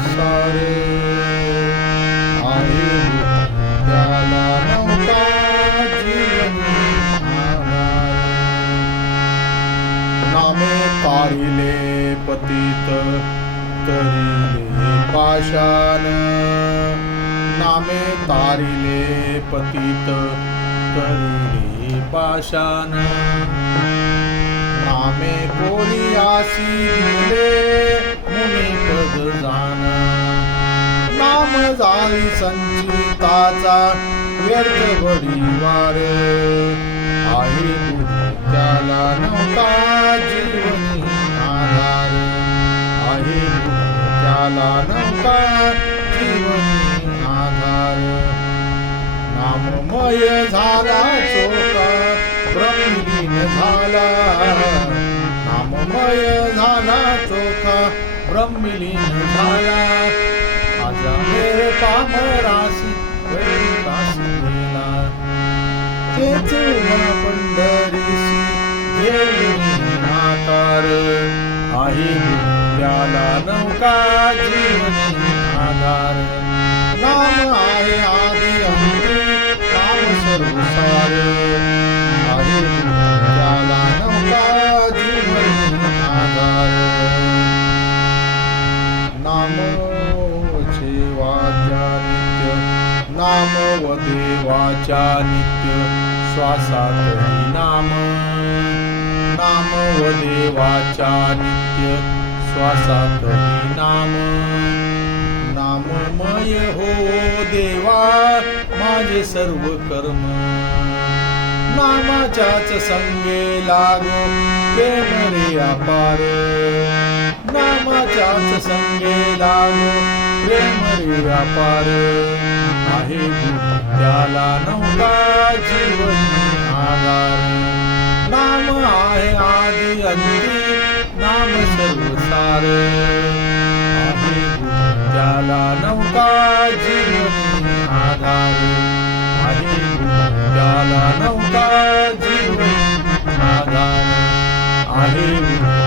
सार आहे त्याला नौका जीवनी आधार. नामे तारिले पतित तरिले पाषाण. नामे तारिले पतित तरिले पाषाण. नामे कोलियासी दिले मुनिपद जाण. नाम जाळी संचिताचा व्यर्थ बळीवार आहे त्याला नौका जीवनी आधार. आहे त्याला नौका जीवनी आधार. नाममय झाला चोखा ब्रह्मलीन झाला. नाममय झाला चोखा ब्रह्मलीन झाला. आजा मेरे पामरासी वैतासी गेला. तेच पंढरीसी घेऊन नाकार आहे त्याला नौका जीवनी आधार. नाम आहे आदि अंती नाम सर्वसार आहे त्याला नौका जीवनी आधार. नाम देवाच्या नित्य नाम व देवाच्या नित्य श्वासातही नाम. नाम व देवाच्या नित्य श्वासातही नाम. नाममय हो देवा माझे सर्व कर्म. नामाच्याच संगे लागो प्रेम रे अपार. नामाच्याच संगे लागो प्रेम रे अपार आहे त्याला नौका जीवनी आधार. नाम आहे आदि अंती नाम सर्वसार आहे त्याला नौका जीवनी आधार. आहे त्याला नौका जीवनी आधार. आहे